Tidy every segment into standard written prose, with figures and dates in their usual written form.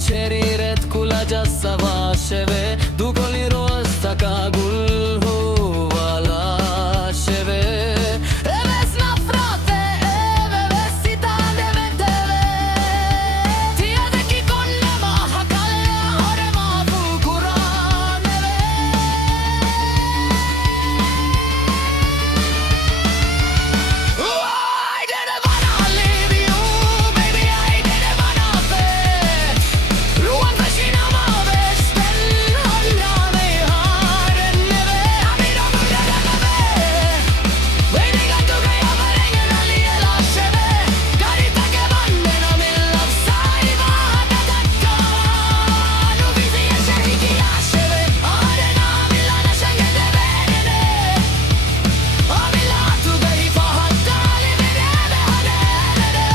शरीरत कुलाजा सवा शेवे दुगोली रोज taka gulhu wala शेवे eves na frote eves sitane vendeve tiade ki konne mahakalle hore ma bukuraneve I didn't wanna leave you baby I didn't wanna fit ruan fashina ma vesten alla me haren neve amira mulera neve veni ganto che amarenge na liela sheve carita che vanne na milla saiva datakka nu visi eshe hikia sheve arena milla na shenge devenene amilla tu gahi fahattali vereve hanene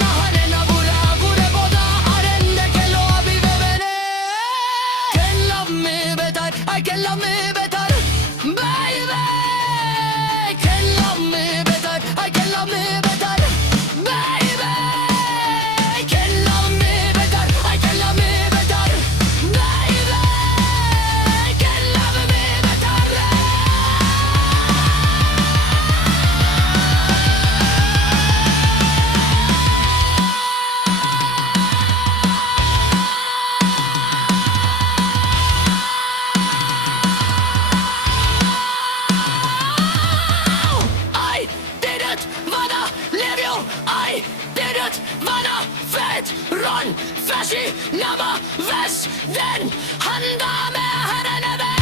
nahane na bura bure boda arende che lo vivevene can love me better I can love me better baby can love me better I can love me better baby can love me better I can love me better baby can love me better I didn't wanna leave you I didn't wanna fit run fashi nama vesh den handa me haraneve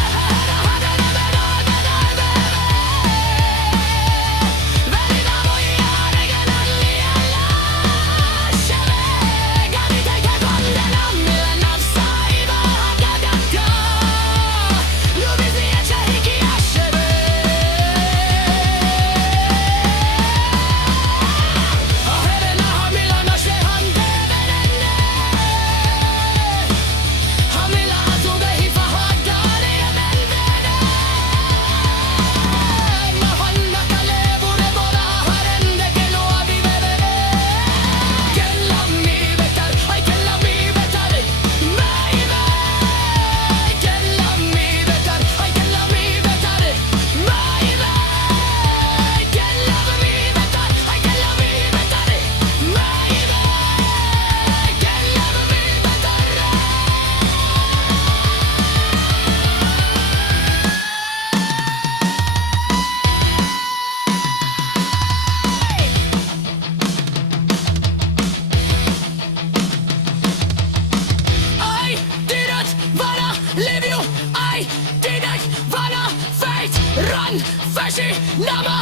I didn't wanna leave you I didn't wanna fight run fashi nama